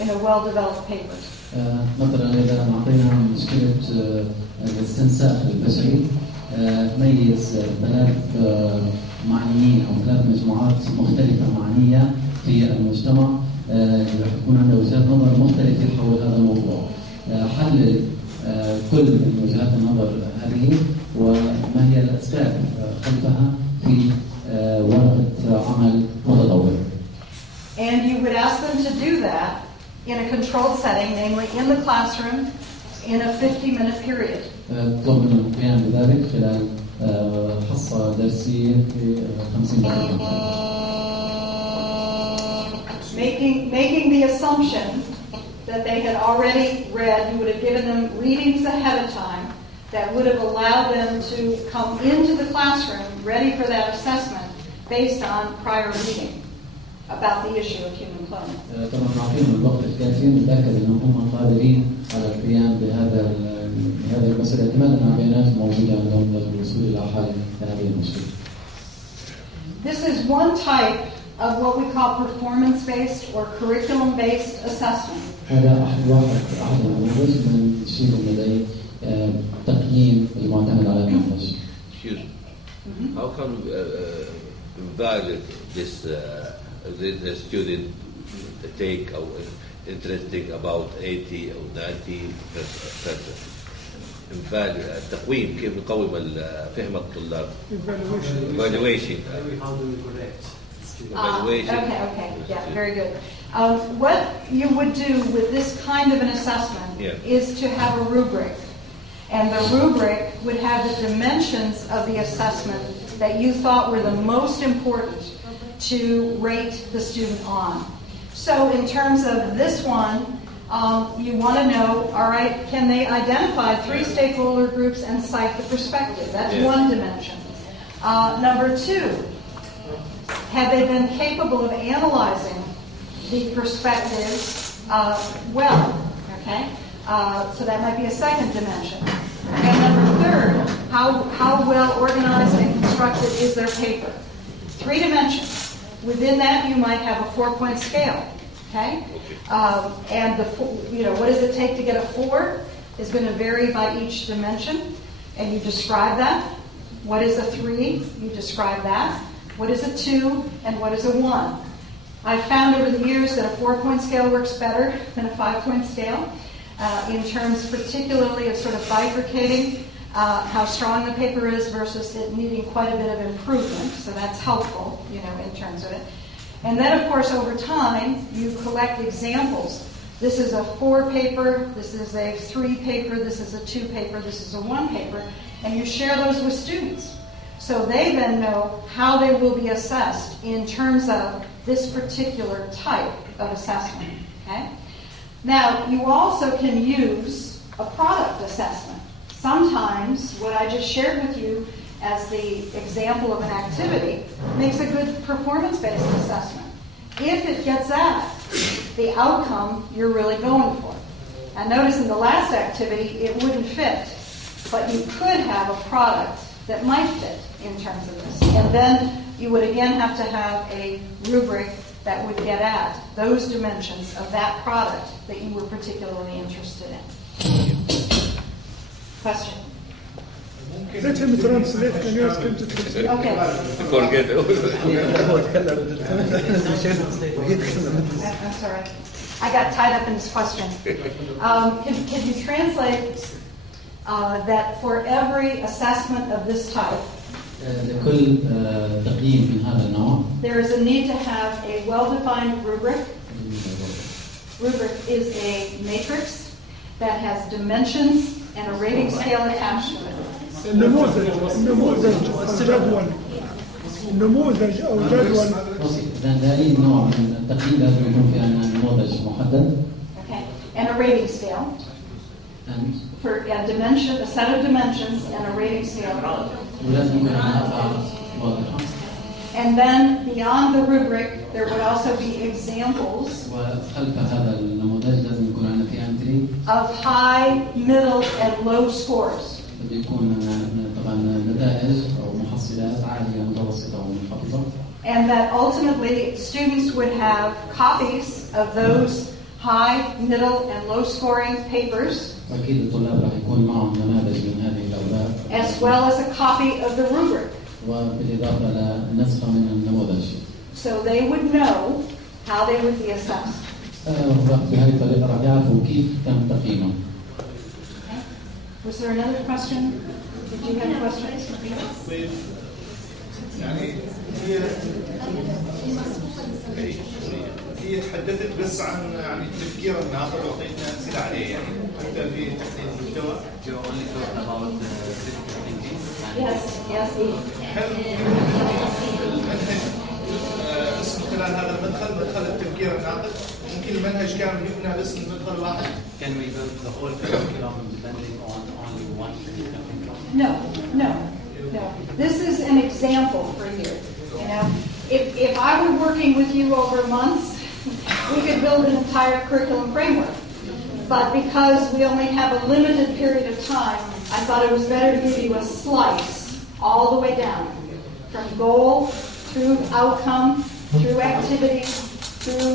in a well-developed paper. مثلا إذا أعطينا مشكلة الاستنساخ البشري ميز ثلاث معنيين أو ثلاث مجموعات مختلفة معنية في المجتمع راح يكون عندها وجهات نظر مختلفة حول هذا الموضوع. حلل كل وجهات النظر هذه وما هي الأسباب خلفها في ورقة عمل متطور. And you would ask them to do that in a controlled setting, namely in the classroom, in a 50-minute period. تطلب منهم القيام بذلك خلال حصة درسية في 50 دقيقة. Making the assumption that they had already read, you would have given them readings ahead of time that would have allowed them to come into the classroom ready for that assessment based on prior reading about the issue of human cloning. طبعا نعطيهم الوقت الكافي نتأكد أنهم هم قادرين على القيام بهذه المسألة اعتمادا على البيانات الموجودة عندهم للوصول إلى حل هذه المشكلة. This is one type of what we call performance-based or curriculum-based assessment. هذا أحد النموذج من الشيء الذي تقييم المعتمد على المنهج. How can valid this the student take interesting about 80 أو 90%. التقويم كيف نقوم فهم الطلاب. Evaluation. How do we correct? Okay, yeah, very good. What you would do with this kind of an assessment is to have a rubric. And the rubric would have the dimensions of the assessment that you thought were the most important to rate the student on. So in terms of this one, you want to know, all right, can they identify 3 stakeholder groups and cite the perspective? That's one dimension. Number 2, have they been capable of analyzing the perspectives well? Okay, so that might be a second dimension. And number 3rd, how well organized and constructed is their paper? 3 dimensions. Within that, you might have a 4-point scale. Okay, and what does it take to get a 4 is going to vary by each dimension, and you describe that. What is a 3? You describe that. What is a 2 and what is a 1? I've found over the years that a 4-point scale works better than a 5-point scale in terms particularly of sort of bifurcating how strong the paper is versus it needing quite a bit of improvement. So that's helpful, in terms of it. And then, of course, over time, you collect examples. This is a 4 paper, this is a 3 paper, this is a 2 paper, this is a 1 paper, and you share those with students. So they then know how they will be assessed in terms of this particular type of assessment. Okay? Now, you also can use a product assessment. Sometimes what I just shared with you as the example of an activity makes a good performance-based assessment. If it gets at the outcome you're really going for. And notice in the last activity, it wouldn't fit, but you could have a product that might fit in terms of this. And then you would again have to have a rubric that would get at those dimensions of that product that you were particularly interested in. Question? Let him translate. Can you ask him to translate? Okay. Forget it. I'm sorry. I got tied up in this question. Can you translate that for every assessment of this type, لكل تقييم من هذا النوع there is a need to have a well-defined rubric. Rubric is a matrix that has dimensions and a rating scale attached to it. نموذج أو جدول. أي نوع من التقييم لازم يكون في عندنا نموذج محدد. Okay, and a rating scale. And for a dimension, a set of dimensions and a rating scale. ولازم يكون عندنا واضحة. And then beyond the rubric, there would also be examples وخلف هذا النموذج لازم يكون عندنا في أمثلة of high, middle, and low scores. بيكون طبعا نتائج أو محصلات عالية متوسطة ومنخفضة. And that ultimately students would have copies of those high, middle, and low scoring papers, أكيد الطلاب راح يكون معهم نماذج من هذه الأوراق as well as a copy of the rubric. وبالإضافة لنسخة من النموذج. So they would know how they would be assessed. بهذه الطريقة راح يعرفوا كيف تم تقييمهم. Was there another question? Did you have questions? يعني هي تحدثت بس عن يعني التفكير الناقد وأعطيتنا أمثلة عليه يعني حتى في تحديد المحتوى. Yes. هل المنهج بس من خلال هذا المدخل مدخل التفكير الناقد ممكن المنهج كان يبنى بس من مدخل واحد؟ Can we build the whole curriculum depending on only one curriculum? No. This is an example for you. You know, if I were working with you over months, we could build an entire curriculum framework. But because we only have a limited period of time, I thought it was better to give you a slice all the way down, from goal through outcome, through activities, through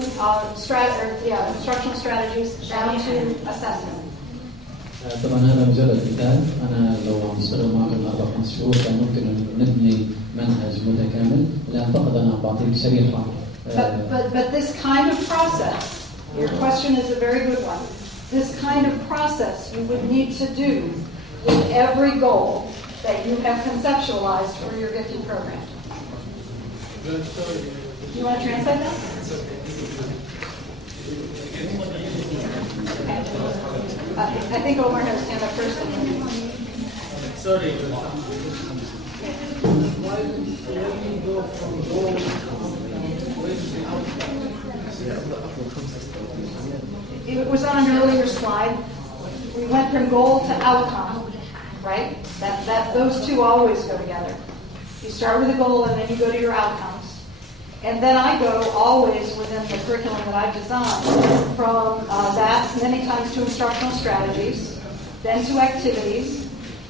instructional strategies, down to assessment. طبعا هذا مجرد مثال. أنا لو عم أشتغل معكم 4-5 شهور كان ممكن نبني منهج متكامل، لأن فقط أنا عم بعطيك شريحة. But this kind of process, your question is a very good one. This kind of process you would need to do with every goal that you have conceptualized for your gifted program. You want to translate that? I think Omar has stand up first. Sorry. Why you go from goal to outcome? It was on an earlier slide. We went from goal to outcome, right? Those two always go together. You start with a goal and then you go to your outcomes. And then I go always within the curriculum that I've designed from that many times to instructional strategies, then to activities,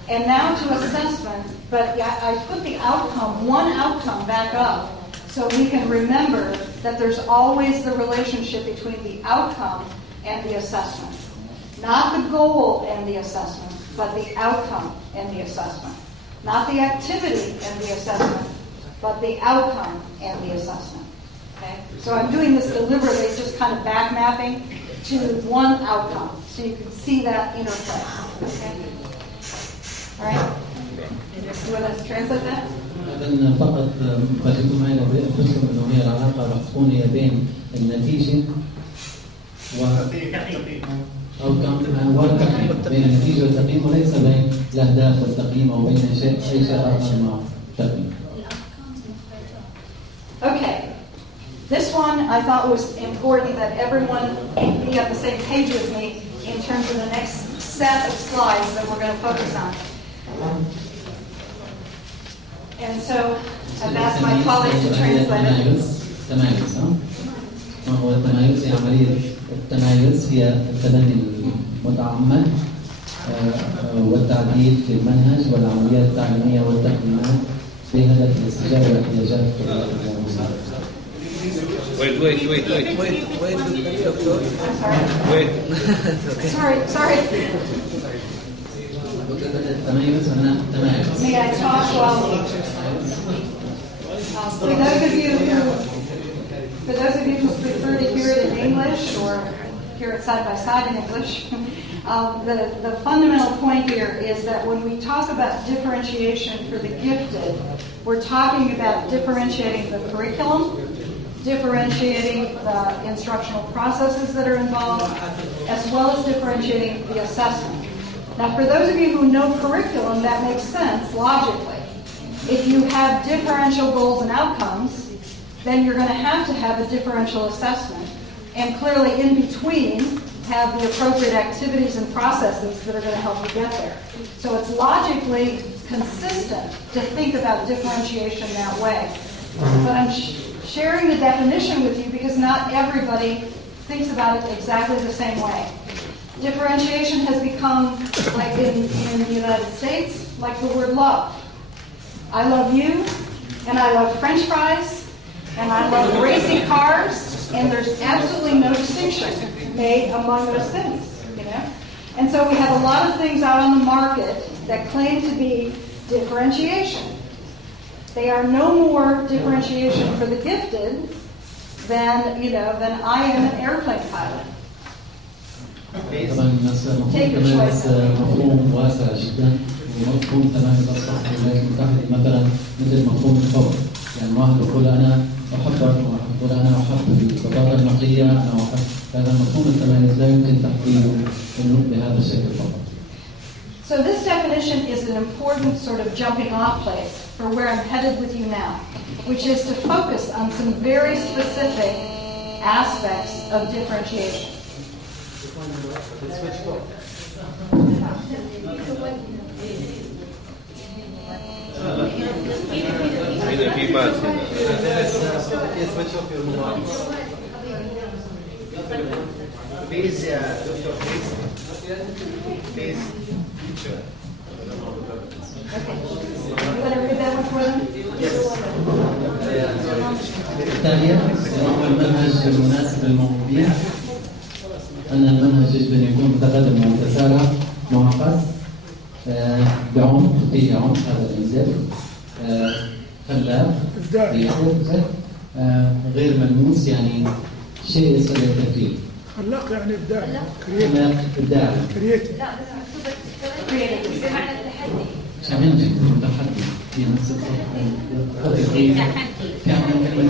and now to assessment. But I put the outcome, one outcome back up so we can remember that there's always the relationship between the outcome and the assessment. Not the goal and the assessment, but the outcome and the assessment. Not the activity and the assessment, but the outcome and the assessment. Okay? So I'm doing this deliberately, just kind of back mapping to one outcome, so you can see that interplay. Okay? All right? You want to translate that? إذن فقط خليكم معي لأفكركم إنه هي العلاقة راح تكون هي بين النتيجة والتقييم، بين النتيجة والتقييم، وليس بين الأهداف والتقييم أو بين أي شيء آخر مع التقييم. Okay. This one I thought was important that everyone be on the same page with me in terms of the next set of slides that we're going to focus on. And so I've asked my colleagues to translate it. التمايز ما هو التمايز؟ هي عملية التمايز هي التبني المتعمد والتعديل في المنهج والعمليات التعليمية والتقييمات بهدف الاستجابة لاحتياجات الطلاب والمساعدة. Wait, doctor. Wait. Sorry. التمايز معناه التمايز. May I talk while for those of you who prefer to hear it in English or hear it side by side in English, the fundamental point here is that when we talk about differentiation for the gifted, we're talking about differentiating the curriculum, differentiating the instructional processes that are involved, as well as differentiating the assessment. Now, for those of you who know curriculum, that makes sense logically. If you have differential goals and outcomes, then you're going to have a differential assessment. And clearly in between, have the appropriate activities and processes that are going to help you get there. So it's logically consistent to think about differentiation that way. But I'm sharing the definition with you because not everybody thinks about it exactly the same way. Differentiation has become, like in the United States, like the word love. I love you, and I love French fries, and I love racing cars, and there's absolutely no distinction. made among those things, you know? And so we have a lot of things out on the market that claim to be differentiation. They are no more differentiation for the gifted than I am an airplane pilot. طبعا مفهوم كمان مفهوم واسع جدا ومفهوم كمان يتصح في الولايات المتحدة مثلا مثل مفهوم الحب. يعني واحد يقول أنا أحبك وواحد يقول أنا أحب البطاطا المقلية أنا أحب هذا المفهوم التميز لا يمكن تحديده بهذا الشكل فقط. So this definition is an important sort of jumping off place for where I'm headed with you now, which is to focus on some very specific aspects of differentiation. Please, Dr. Please. You want to read that one for them? الثانية هو المنهج المناسب للموظفين. أن المنهج يجب أن يكون متقدم ومتسارع معقد بعمق فيه عمق هذا الإنزال خلاق غير ملموس يعني شيء يسهل التفكير. خلاق يعني إبداع. إبداع. كرييتيف. بمعنى التحدي. شامل متحدي في نفس الوقت. كان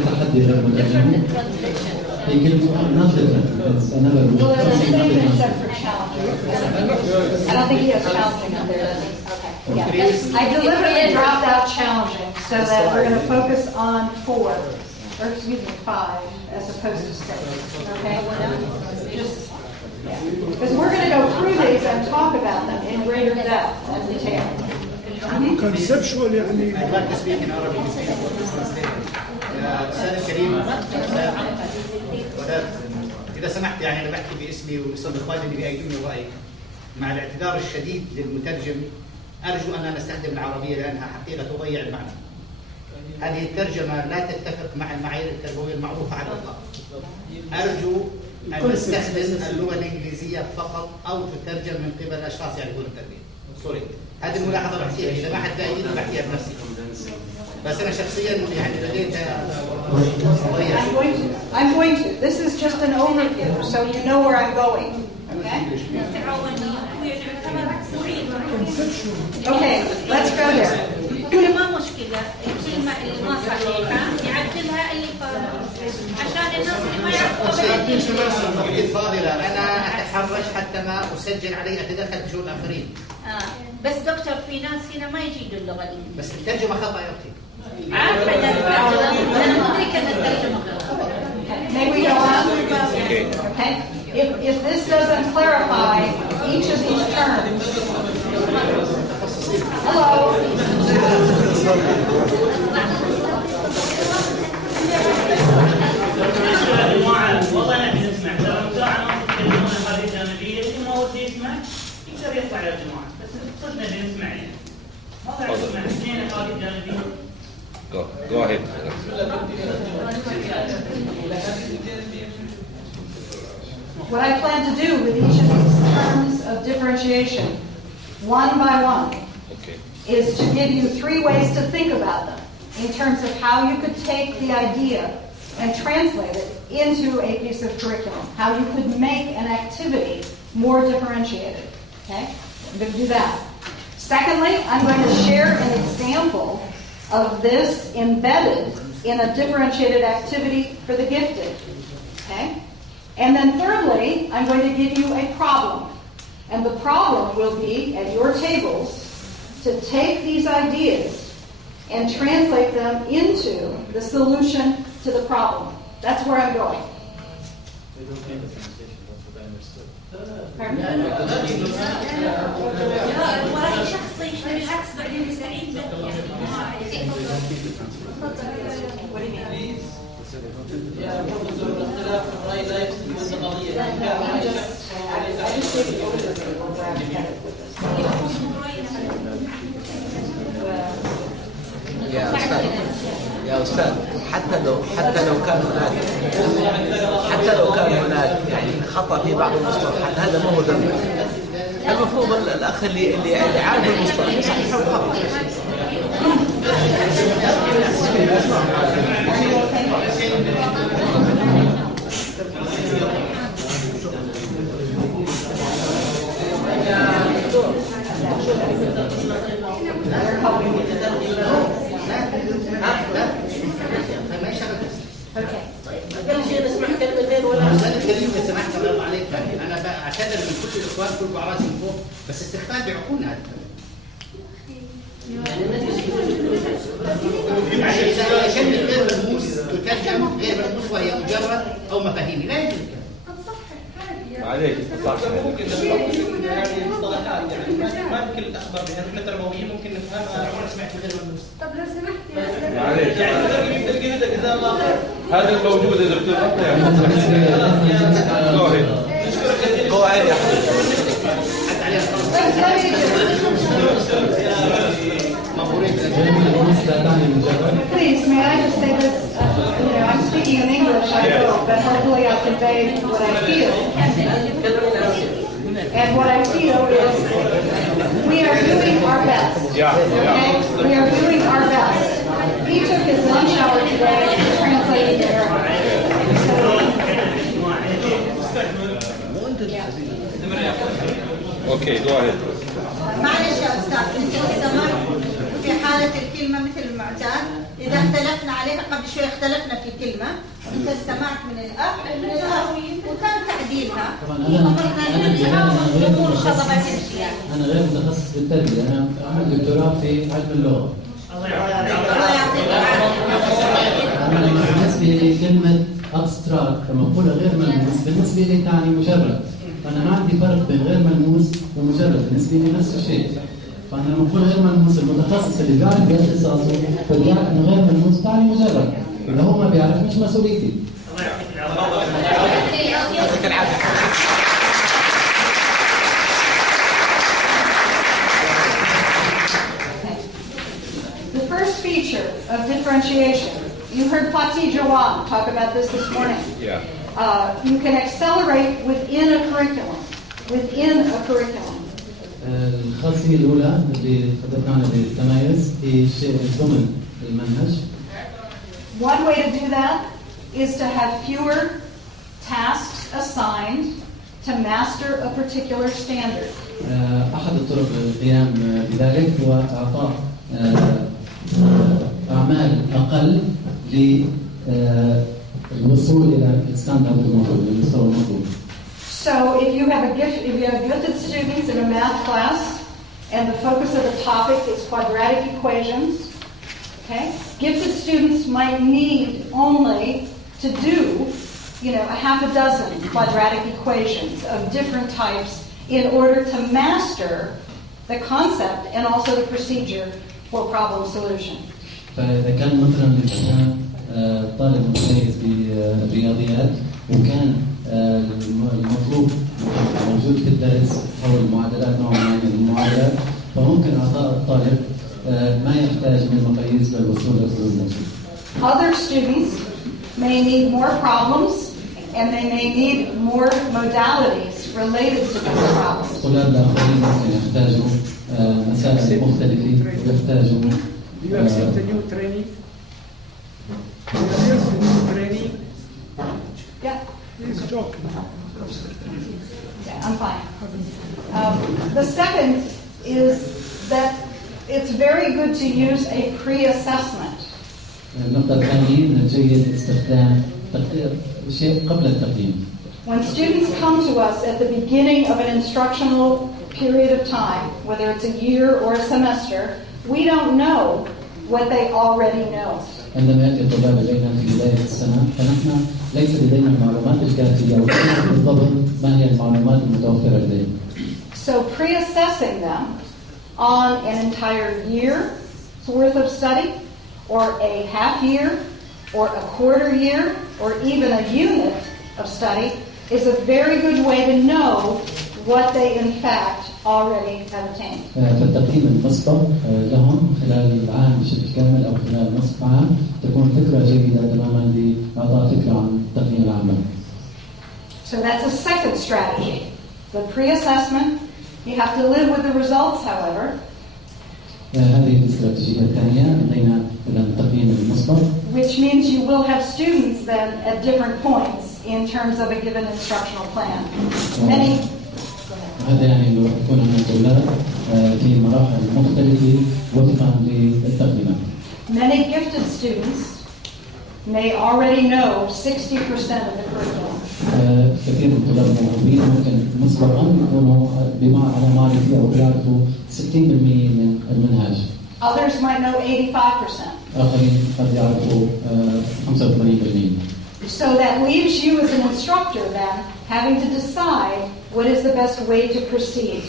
تحدي غير متجمع. They can not different. It's another. Well, there's a statement except for challenging. I don't think he has challenging up there, does he? Okay. Yeah. I deliberately dropped out challenging so that we're going to focus on 5, as opposed to 6. Okay? Just, yeah. Because we're going to go through these and talk about them in greater depth and detail. Conceptual يعني. I'd like to speak in Arabic. أستاذ الكريم إذا سمحت يعني أنا بحكي باسمي وباسم الإخوان اللي بيأيدوني رأيك مع الاعتذار الشديد للمترجم أرجو أن نستخدم العربية لأنها حقيقة تضيع المعنى. هذه الترجمة لا تتفق مع المعايير التربوية المعروفة على الإطلاق. أرجو أن نستخدم اللغة الإنجليزية فقط أو تترجم من قبل أشخاص يعرفون التربية. سوري. هذه الملاحظة بحكيها إذا ما حد تأيدني بحكيها بنفسي. بس أنا شخصياً يعني لديها I'm going to. This is just an overview, so you know where I'm going. Okay? Okay, let's go there. ما مشكلة الكلمة اللي ما صحيحة يعدلها أي عشان الناس اللي ما يعرفوا. الفاضلة أنا أتحرج حتى ما أسجل عليه أتدخل في شؤون الآخرين. بس دكتور في ناس هنا ما يجيدوا اللغة الإنجليزية. بس الترجمة خطأ يا أختي. عارفة أنا مدركة أن الترجمة خطأ. May we go on? Okay. If this doesn't clarify each of these terms. Hello. والله نبي نسمع ترى مساعة ما تتكلمون عن هذه الجانبية اللي ما ودي يسمع يقدر يطلع يا جماعة بس صدق نبي نسمع يعني ما بعرف نسمع زين هذه الجانبية. Go ahead. What I plan to do with each of these terms of differentiation, one by one, is to give you 3 ways to think about them in terms of how you could take the idea and translate it into a piece of curriculum, how you could make an activity more differentiated. Okay? I'm going to do that. Secondly, I'm going to share an example of this embedded in a differentiated activity for the gifted. Okay? And then thirdly, I'm going to give you a problem. And the problem will be at your tables to take these ideas and translate them into the solution to the problem. That's where I'm going. What do you mean? Yeah, يا أستاذ حتى لو كان هناك يعني خطأ في بعض المصطلحات هذا ما هو ذنب. المفروض الأخ اللي عارف المصطلح يصححه وخلاص. انا اعتذر من كل الاخوان كل راسي من فوق بس استخفاف بعقولنا هذا اذا كلمه غير ملموس تترجم غير ملموس وهي مجرد او مفاهيم لا يجوز معليش ممكن يعني مصطلحات يعني ما كل الاخبار بها احنا تربويين ممكن نفهمها عمرك سمعت غير ملموس. طب لو سمحت يا معليش يعني تلقي جزاه الله خير. هذا الموجود اذا بتقطع يعني قواعد يا Please, may I just say this? I'm speaking in English, I know, but hopefully I've conveyed what I feel. And what I feel is we are doing our best. Okay? We are doing our best. He took his lunch hour today to translate into Arabic. Okay, go ahead. معلش يا أستاذ أنت استمر في حالة الكلمة مثل المعتاد إذا اختلفنا عليها قبل شوي اختلفنا في كلمة أنت استمعت من الأخ وكان تعديلها أنا غير متخصص بالتربية أنا عملت دكتوراه في علم اللغة. أنا بالنسبة لي كلمة abstract كما أقولها غير ملموس بالنسبة لي تعني مجرد. فأنا ما عندي فرق بين غير ملموس ومجرد بالنسبة لي نفس الشيء. فأنا لما أقول غير ملموس المتخصص اللي بيعرف باختصاصه فبيعرف إنه غير ملموس تعني مجرد. ولو هو ما بيعرف مش مسؤوليتي. The first feature of differentiation, you heard Fatih Jawad talk about this morning. Yeah. You can accelerate within a curriculum. الخاصية الأولى اللي تحدثنا عنها بالتميز هي الشيء ضمن المنهج. One way to do that is to have fewer tasks assigned to master a particular standard. أحد الطرق للقيام بذلك هو إعطاء أعمال أقل للوصول إلى الستاندرد المطلوب للمستوى المطلوب. So if you have gifted students in a math class and the focus of the topic is quadratic equations, okay? Gifted students might need only to do, a half a dozen quadratic equations of different types in order to master the concept and also the procedure for problem solution. فإذا كان مثلا طالب متميز بالرياضيات وكان المطلوب موجود في الدرس أو المعادلات نوع معين من المعادلات فممكن إعطاء الطالب ما يحتاج من مقاييس للوصول للحلول الموجودة. Other students may need more problems and they may need more modalities related to those problems. الطلاب الآخرين ممكن يحتاجوا مسائل مختلفة ويحتاجوا. Do you accept a new training? Training? Yeah. He's joking. Yeah, I'm fine. The second is that it's very good to use a pre-assessment. النقطة الثانية من الجيد استخدام شيء قبل التقييم. When students come to us at the beginning of an instructional period of time, whether it's a year or a semester, we don't know what they already know. عندما يأتي الطلاب إلينا في بداية السنة فنحن ليس لدينا المعلومات الكافية ونعرف بالضبط ما هي المعلومات المتوفرة لدينا. So pre-assessing them on an entire year's worth of study, or a half year, or a quarter year, or even a unit of study is a very good way to know what they in fact already have attained. فالتقييم المسبق لهم خلال العام بشكل كامل أو خلال نصف عام تكون فكرة جيدة تماما لإعطاء فكرة عن التقييم العام. So that's a second strategy. The pre-assessment, you have to live with the results, however. هذه الاستراتيجية الثانية لدينا التقييم المسبق. Which means you will have students then at different points in terms of a given instructional plan. هذا يعني أنه يكون عندنا طلاب في مراحل مختلفة وفقا للتقييمات. Many gifted students may already know 60% of the curriculum. كثير من الطلاب الموهوبين ممكن مسبقا يكونوا على معرفة أو بيعرفوا 60% من المنهج. Others might know 85%. آخرين قد يعرفوا 85%. So that leaves you as an instructor then having to decide what is the best way to proceed.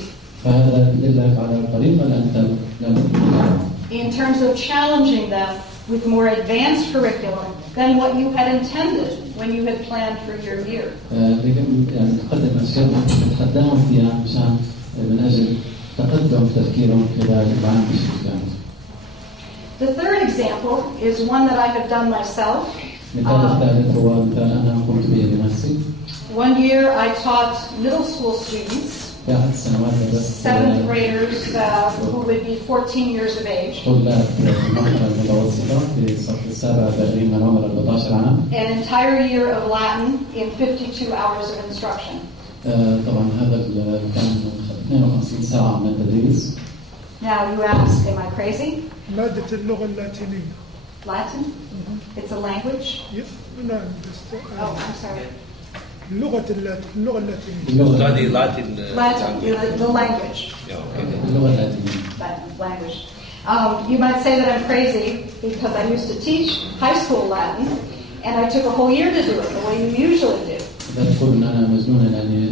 فهذا يدلك على الطريقة الأنسب in terms of challenging them with more advanced curriculum than what you had intended when you had planned for your year. يعني تقدم أشياء تتحداهم فيها مشان من أجل تقدم تفكيرهم خلال العام بشكل كامل. The third example is one that I have done myself. مثال الثالث هو مثال أنا قمت به بنفسي. One year I taught middle school students, 7th graders who would be 14 years of age. طلاب المرحلة المتوسطة في الصف السابع بالغين من عمر 14 عام. An entire year of Latin in 52 hours of instruction. طبعا هذا كان 52 ساعة من التدريس. Now you ask, am I crazy? مادة اللغة اللاتينية. Latin? It's a language? No. Oh, I'm sorry. اللغة اللاتينية. Study Latin. The language. Yeah, okay. اللغة اللاتينية. Language. You might say that I'm crazy because I used to teach high school Latin, and I took a whole year to do it the way you usually do. تقول إن أنا مجنونة لأني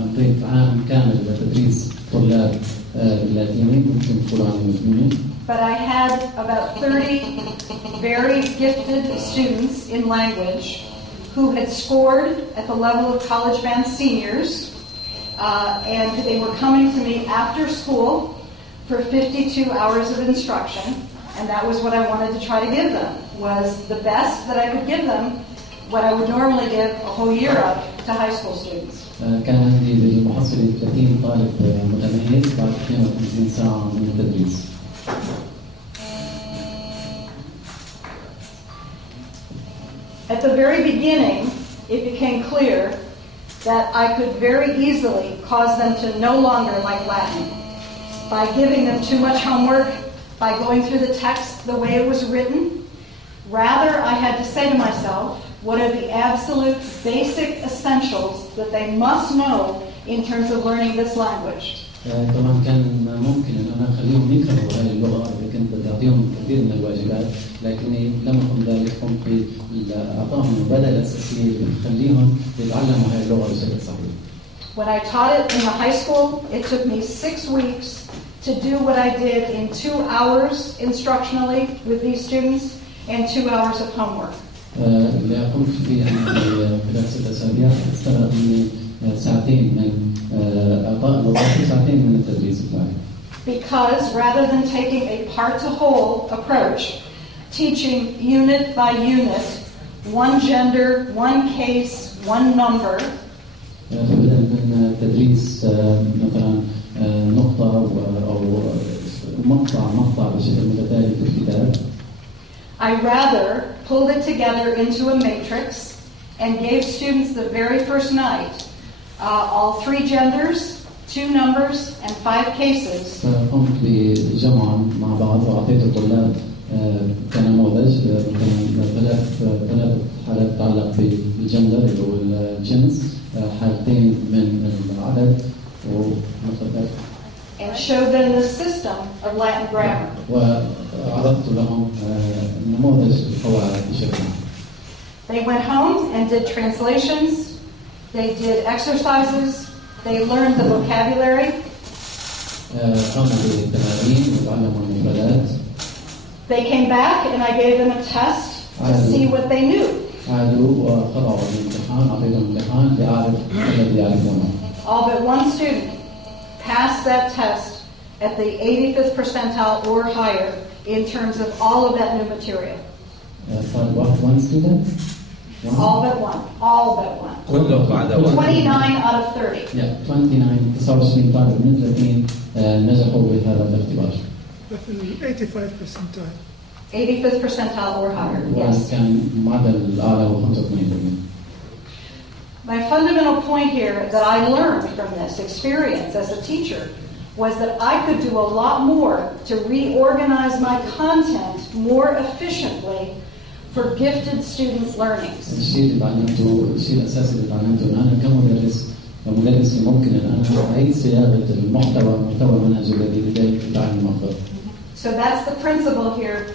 أعطيت عام كامل لتدريس طلاب اللاتينيين ممكن تقولوا عني مجنونة. But I had about 30 very gifted students in language who had scored at the level of college band seniors, and they were coming to me after school for 52 hours of instruction, and that was what I wanted to try to give them, was the best that I could give them, what I would normally give a whole year of to high school students. كان عندي بالمحصلة 30 طالب متميز بعد 52 ساعة من التدريس. At the very beginning, it became clear that I could very easily cause them to no longer like Latin by giving them too much homework, by going through the text the way it was written. Rather, I had to say to myself, what are the absolute basic essentials that they must know in terms of learning this language? طبعا كان ممكن ان انا اخليهم يكرهوا هذه اللغه اذا كنت اعطيهم كثير من الواجبات، لكني لم اقم ذلك، قمت باعطائهم البدله الاساسيه اللي بتخليهم يتعلموا هذه اللغه بشكل صحيح. When I taught it in the high school, it took me 6 weeks to do what I did in 2 hours instructionally with these students and 2 hours of homework. اللي قمت فيه خلال 6 أسابيع استغرق مني ساعتين من إعطاء اللغات وساعتين من التدريس بتاعي. Because rather than taking a part-to-whole approach, teaching unit by unit, one gender, one case, one number, فبدلا من تدريس مثلا نقطة أو مقطع بشكل متتالي في الكتاب. I rather pulled it together into a matrix and gave students the very first night all 3 genders, 2 numbers, and 5 cases. قمت بجمع مع بعض وأعطيت الطلاب كنموذج مثلا 3 حالات تتعلق بالجندر اللي هو الجنس، حالتين من العدد ومثلا and showed them the system of Latin grammar. وعرضت لهم نموذج القواعد بشكل عام. They went home and did translations, they did exercises, they learned the vocabulary. قاموا بالتمارين وتعلموا المفردات. They came back and I gave them a test to see what they knew. عادوا وخضعوا للامتحان، أعطيتهم امتحان لأعرف الذي يعرفونه. All but one student pass that test at the 85th percentile or higher in terms of all of that new material? For what, one student? One? All but one. All but one. 29 out of 30. Yeah, 29 29 طالب من 30 نجحوا بهذا الاختبار. في 85 percentile. 85th percentile or higher. Yes. كان معدل الأعلى هو 85%. My fundamental point here that I learned from this experience as a teacher was that I could do a lot more to reorganize my content more efficiently for gifted student learning. الشيء الأساسي اللي تعلمته إن أنا كمدرس ممكن إن أنا أعيد صياغة محتوى المنهج الذي لدي تعلم أفضل. So that's the principle here,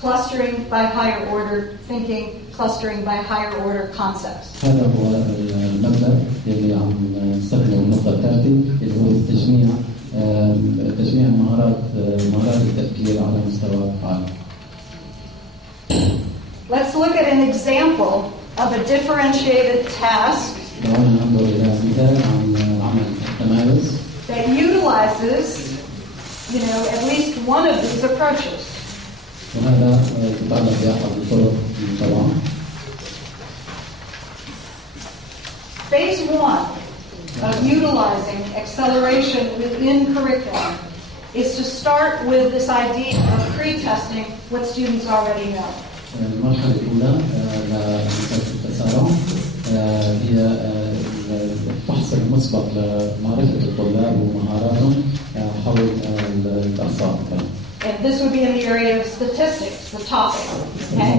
clustering by higher order thinking, clustering by higher order concepts. هذا هو المبدأ اللي عم نستخدمه النقطة الثالثة اللي هو تجميع مهارات التفكير على مستوى عالي. Let's look at an example of a differentiated task that utilizes, at least one of these approaches. Phase one of utilizing acceleration within curriculum is to start with this idea of pre-testing what students already know. المرحلة الأولى لمسألة التسارع هي الفحص المسبق لمعرفة الطلاب ومهاراتهم حول الأخصائي. And this would be in the area of statistics, the topic. Okay?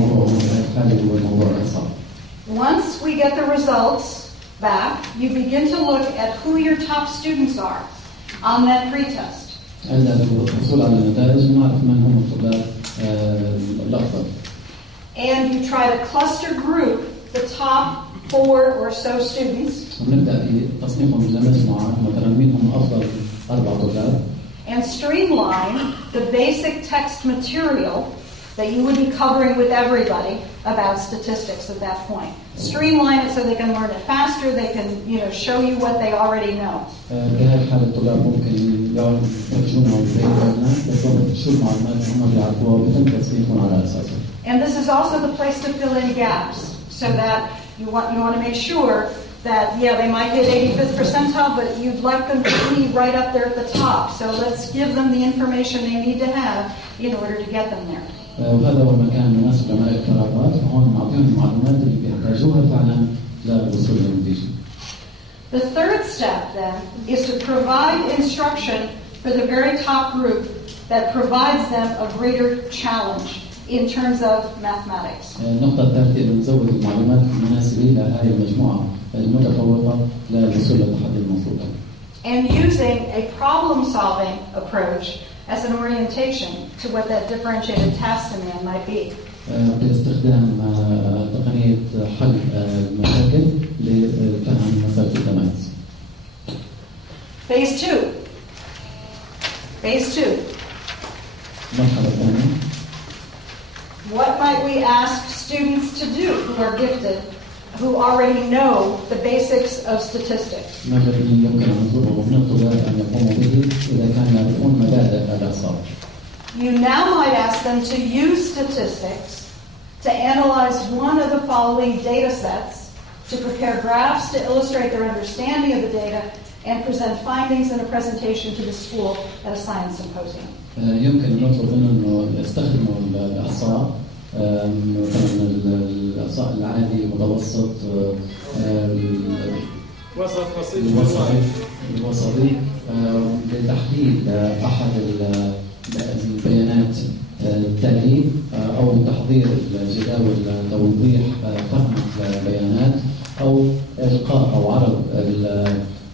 Once we get the results back, you begin to look at who your top students are on that pretest. And you try to cluster group the top 4 or so students. And streamline the basic text material that you would be covering with everybody about statistics at that point. Streamline it so they can learn it faster, they can, show you what they already know. And this is also the place to fill in gaps, so that you want to make sure that, they might get 85th percentile, but you'd like them to be right up there at the top. So let's give them the information they need to have in order to get them there. وهذا هو المكان المناسب لملء الفراغات، وهون نعطيهم المعلومات اللي بيحتاجوها فعلا للوصول للنتيجة. The third step then is to provide instruction for the very top group that provides them a greater challenge in terms of mathematics. النقطة الثالثة إنه نزود المعلومات المناسبة لهذه المجموعة المتفوقة للوصول للتحدي المطلوب. And using a problem-solving approach as an orientation to what that differentiated task demand might be. باستخدام تقنية حل المشاكل لفهم مسألة التميز. Phase 2. المرحلة الثانية. What might we ask students to do who are gifted, who already know the basics of statistics? ما الذي يمكن أن نطلبه من الطلاب أن يقوموا به إذا كانوا يعرفون مبادئ الإحصاء؟ You now might ask them to use statistics to analyze one of the following data sets, to prepare graphs to illustrate their understanding of the data, and present findings in a presentation to the school at a science symposium. يمكن أن نطلب منهم أنه يستخدموا الإحصاء مثلا الإحصاء العادي المتوسط الوسطي لتحديد أحد البيانات التالية أو تحضير الجداول لتوضيح فهم البيانات أو إلقاء أو عرض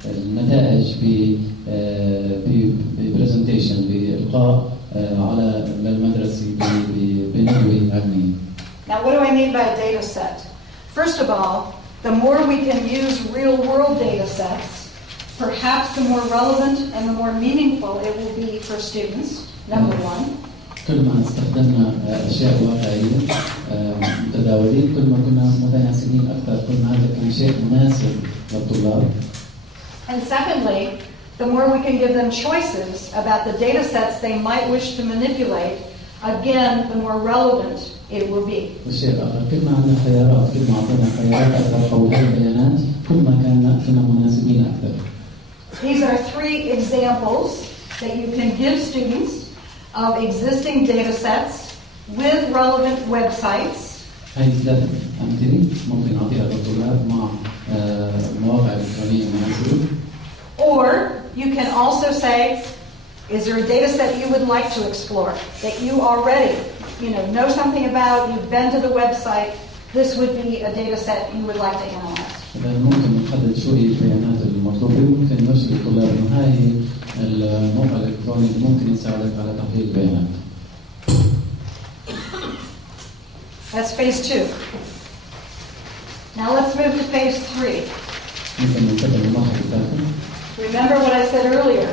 النتائج ببرزنتيشن بإلقاء على المدرسة بندوة علمية. Now, what do I mean by a data set? First of all, the more we can use real-world data sets, perhaps the more relevant and the more meaningful it will be for students, number one. كل ما استخدمنا أشياء واقعية متداولين كل ما كنا متناسبين أكثر كل ما هذا كان شيء مناسب للطلاب. And secondly, the more we can give them choices about the data sets they might wish to manipulate, again, the more relevant it will be. والشيء الآخر كل ما عندنا خيارات كل ما أعطينا خيارات أكثر حول هذه البيانات كل ما كنا مناسبين أكثر. These are 3 examples that you can give students of existing data sets with relevant websites. هاي 3 أمثلة ممكن أعطيها للطلاب مع مواقع إلكترونية مناسبة. Or you can also say, is there a data set you would like to explore that you already know something about, you've been to the website, this would be a data set you would like to analyze. ممكن نحدد شو هي البيانات المطلوبة وممكن نرشد الطلاب إنه هاي الموقع الإلكتروني اللي ممكن يساعدك على تحليل البيانات. That's phase 2. Now let's move to phase 3. ممكن ننتقل للمرحلة الثالثة. Remember what I said earlier.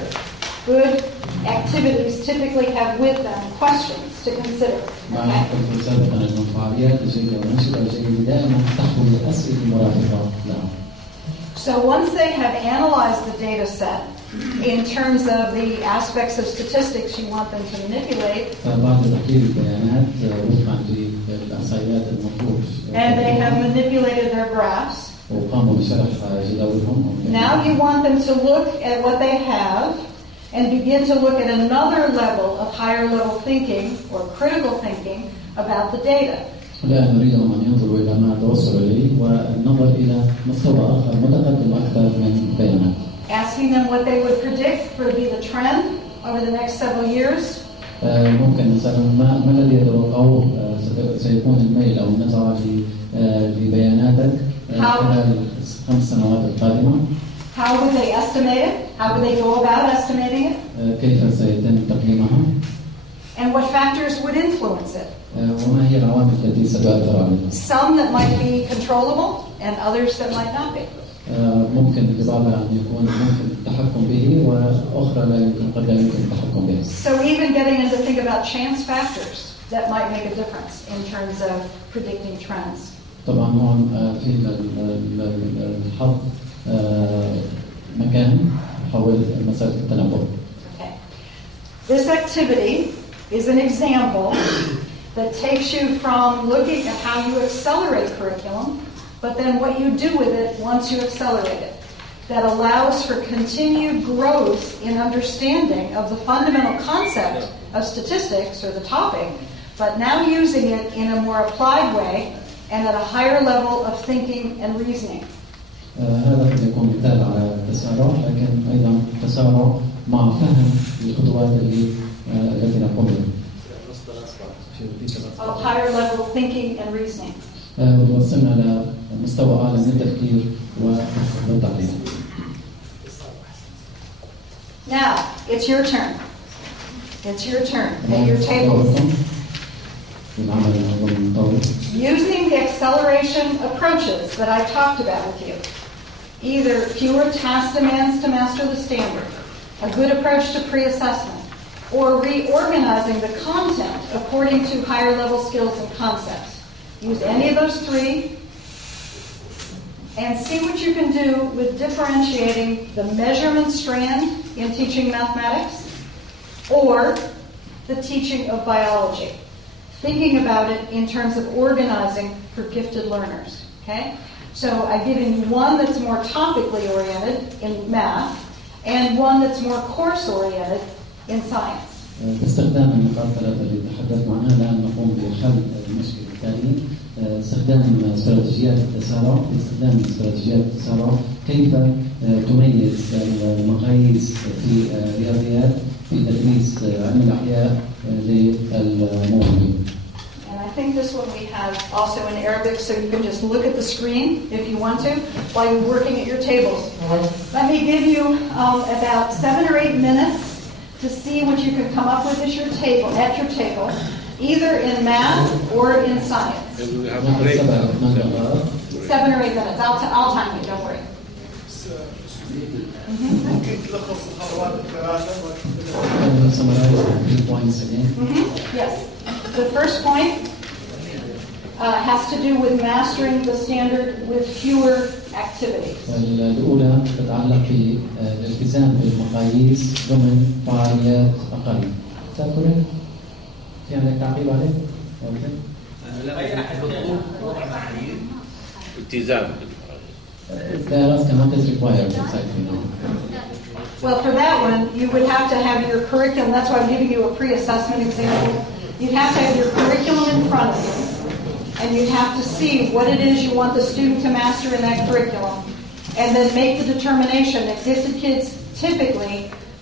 Good activities typically have with them questions to consider. Okay? سابقا أن الفعاليات الجيدة والأنشطة الجيدة دائما تحوي أسئلة مرافقة لها. So once they have analyzed the data set in terms of the aspects of statistics you want them to manipulate, بعد تحليل البيانات وفقا للإحصائيات المطلوب. And they have manipulated their graphs. وقاموا بشرح جداولهم. Now you want them to look at what they have and begin to look at another level of higher level thinking or critical thinking about the data. الآن نريدهم أن ينظروا إلى ما توصلوا إليه والنظر إلى مستوى آخر متقدم أكثر من البيانات. Asking them what they would predict for be the trend over the next several years. ممكن نسألهم ما الذي يتوقعوه سيكون الميل أو النظرة لبياناتك خلال 5 سنوات القادمة. How would they estimate it? How would they go about estimating it? كيف سيتم تقييمها؟ And what factors would influence it? وما هي العوامل التي ستؤثر عليها؟ Some that might be controllable and others that might not be. ممكن لبعضها أن يكون ممكن التحكم به وأخرى لا يمكن قد لا يمكن التحكم بها. So even getting them to think about chance factors that might make a difference in terms of predicting trends. طبعا هون في الحظ مكان حول مسألة التنبؤ. Okay. This activity is an example that takes you from looking at how you accelerate curriculum, but then what you do with it once you accelerate it. That allows for continued growth in understanding of the fundamental concept of statistics or the topic, but now using it in a more applied way and at a higher level of thinking and reasoning. هذا قد يكون مثال على التسارع لكن أيضا تسارع مع فهم الخطوات التي نقوم بها. A higher level of thinking and reasoning. وصلنا لمستوى أعلى من التفكير والتعليم. Now, it's your turn. It's your turn at your tables. Using the acceleration approaches that I talked about with you. Either fewer task demands to master the standard, a good approach to pre-assessment, or reorganizing the content according to higher level skills and concepts. Use any of those 3 and see what you can do with differentiating the measurement strand in teaching mathematics or the teaching of biology. Thinking about it in terms of organizing for gifted learners. Okay? So I've given you one that's more topically oriented in math and one that's more course oriented in science. باستخدام النقاط الثلاثة اللي تحدثنا عنها الآن نقوم بحل المشكلة الثانية. استخدام استراتيجيات التسارع. باستخدام استراتيجيات التسارع كيف تميز المقاييس في الرياضيات في تدريس علم الأحياء للموهوبين. And I think this one we have also in Arabic, so you can just look at the screen if you want to while you're working at your tables. Let me give you about 7 or 8 minutes to see what you can come up with at your table, either in math or in science. 7 or 8 minutes. I'll time you, don't worry. ممكن تلخص الخطوات الثلاثة. Yes. The first point has to do with mastering the standard with fewer activities. الأولى تتعلق بالالتزام بالمقاييس ضمن فعاليات أقل. تأكل؟ في عندك تعقيب عليه؟ التزام. What is required exactly now? Well, for that one, you would have to have your curriculum. That's why I'm giving you a pre-assessment example. You'd have to have your curriculum in front of you, and you'd have to see what it is you want the student to master in that curriculum, and then make the determination that gifted kids typically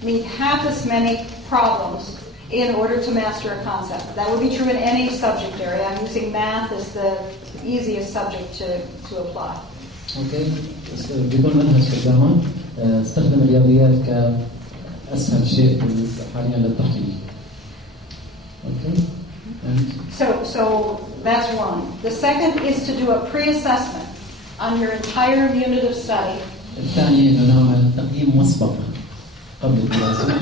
need half as many problems in order to master a concept. That would be true in any subject area. I'm using math as the easiest subject to apply. Okay. بدون منهج قدامك استخدم الرياضيات كأسهل شيء حاليا للتحليل. Okay. So that's one. The second is to do a pre-assessment on your entire unit of study. الثاني إنه نعمل تقييم مسبق قبل الدراسة.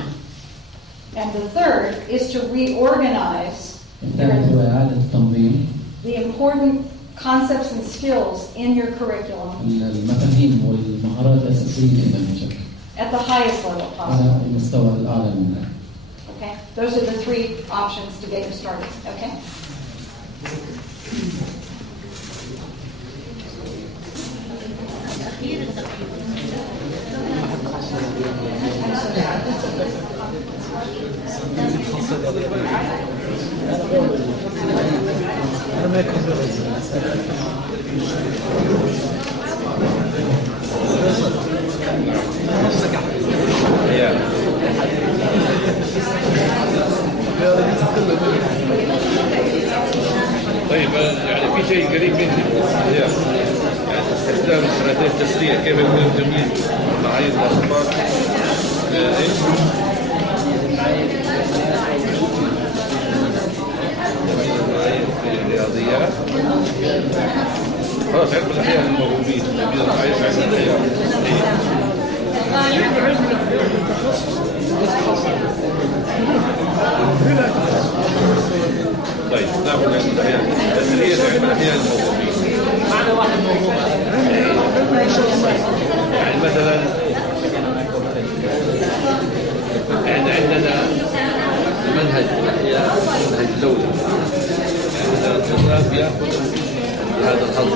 And the third is to reorganize الثالث هو إعادة تنظيم the important concepts and skills in your curriculum المفاهيم والمهارات الأساسية في منهجك at the highest level على possible. المستوى الأعلى منها. Okay? Those are the three options to get you started. Okay? طيب يعني في شيء قريب مني يعني استخدام استراتيجية التسلية كيف يكون تمييز معايير الأخبار في الرياضيات خلاص عرفوا الأحياء الموهوبين تمييز معايير الأحياء. طيب ناخذ الأحياء التسلية تعرف الأحياء الموهوبين. معنا واحد موهوب. يعني مثلا احنا عندنا منهج الأحياء منهج دولي. يعني الطلاب يأخذوا هذا الحظ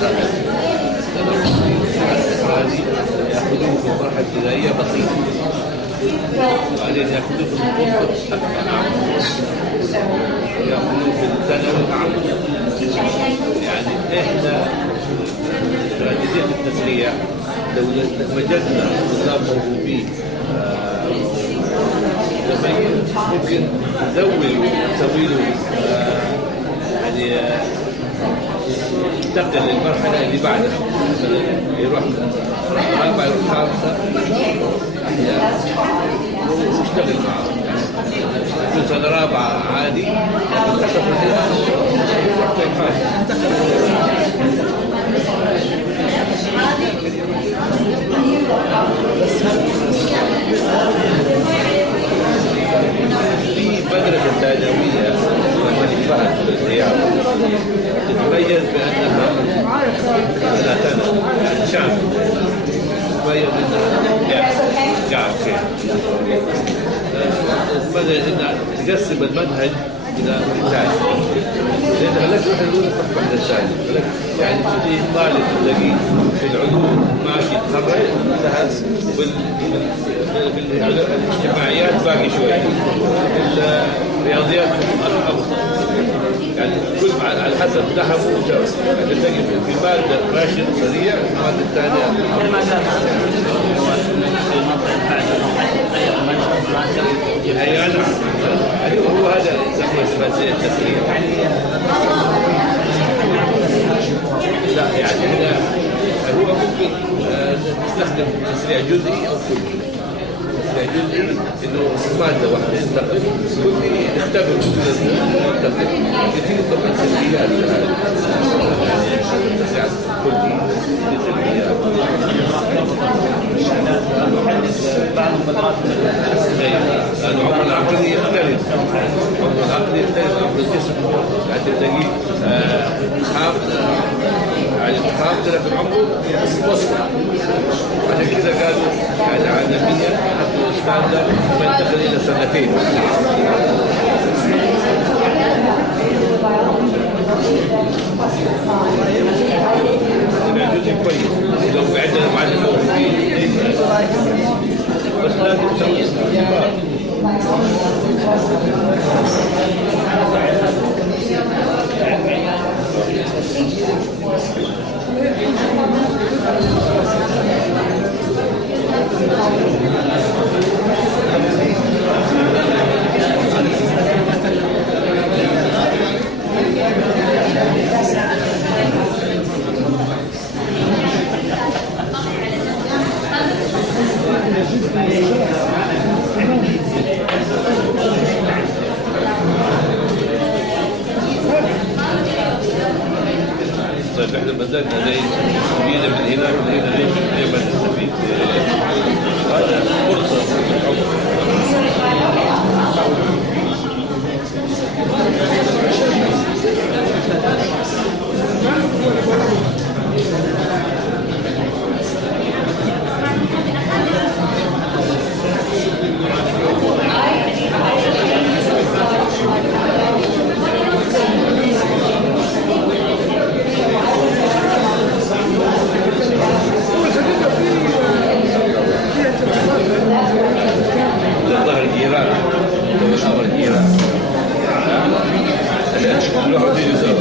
هذا يأخذوه في المرحلة الابتدائية بسيطة. وبعدين يأخذوه في المتوسط يأخذوه في الثانوي أعمق. يعني إحنا استراتيجية التسلية لو وجدنا طلاب موهوبين ممكن نسوي له يعني ينتقل للمرحلة اللي بعدها مثلا يروح رابعة يروح خامسة يشتغل معه يكون سنة رابعة عادي ينتقل في مدرسة ثانوية الملك فهد في الرياض تتميز بأنها شام تتميز بأنها إنها تقسم المنهج إلى مجال لأن لك واحد الأولى تروح واحدة الثانية يعني في طالب تلاقيه في العلوم ماشي يتخرج سهل في الاجتماعيات باقي شوية في الرياضيات أبسط يعني كل على حسب ذهبه وجوه تلاقي في مادة راشد سريع والمادة الثانية هو هذا يسمى استراتيجية التسلية. لا يعني هنا هو ممكن نستخدم تسلية جزئي أو كلي. تسلية جزئي إنه مادة واحدة ينتقل كلي يختبر ينتقل يصير طبعا سلبيات تسلية كلي سلبيات. بعض المبادرات لأنه عمر العقلي يختلف عمر العقلي يختلف عمر الجسم يعني تلاقيه خامسة يعني خامسة في عمره متوسط ستاندرد منتقل إلى سنتين. يعني جزء كويس لو عندنا معلم بس لازم نسوي اختبار. طيب احنا بدأنا زي جينا من هناك وهنا ليه ما نستفيد؟ هذا فرصة. ظهر الجيران ظهر الجيران الواحد يسوي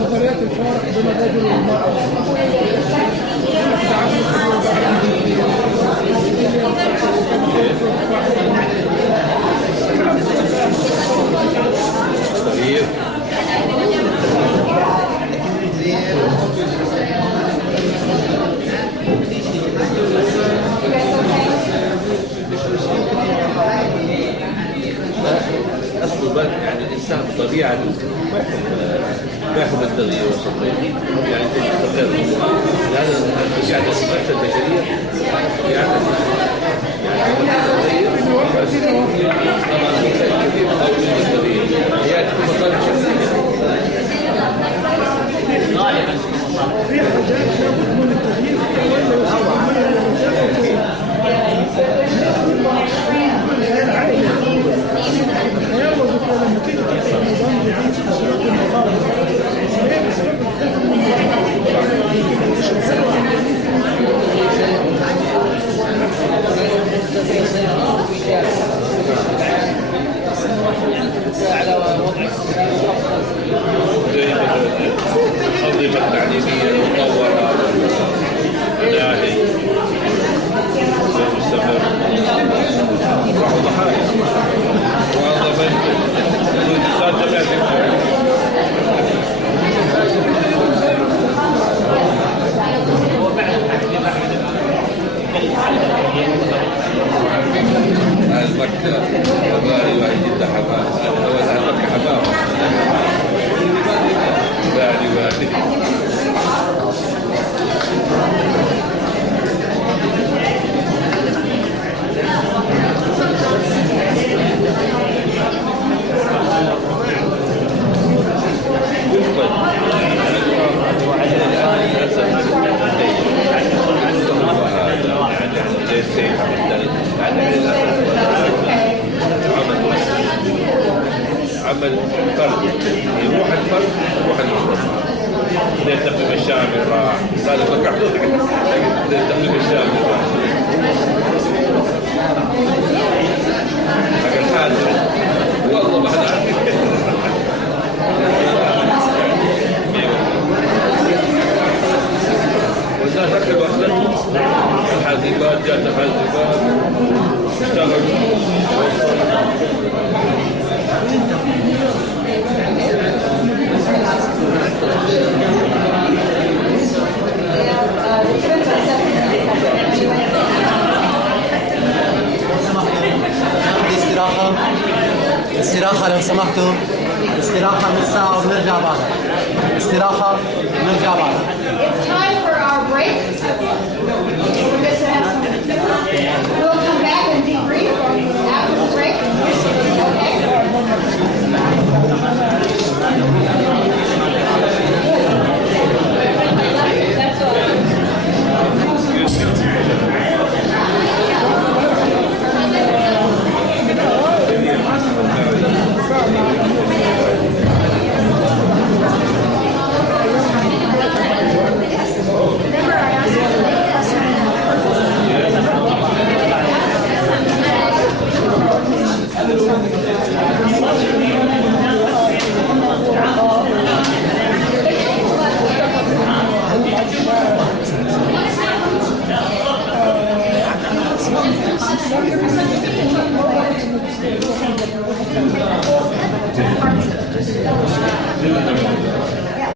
نظريات الفارق بين الرجل والمرأة. يعني الإنسان طبيعة ما يحب التغيير والتغيير يعني تستقر لهذا يعني الصفات البشرية يعني كثير أو من التغيير هي مصالح شخصية في حاجات لابد من التغيير لما تيجي تكسر نظام جديد في سلوك المقاومة هي بسبب على وضع زي الأنظمة التعليمية المطورة والمناهج والمستمر راحوا ضحايا المكة وباري واحد جدا حمام المكة حمام باري واحد عمل فرد يروح الفرد يروح المجتمع زي التقويم الشامل راح هذا فكر حدوثك زي التقويم الشامل راح استراحة لو سمحتوا، استراحة نص ساعة وبنرجع بعدها. استراحة ونرجع بعدها. It's time for our break. We'll come back and debrief after the break. Okay.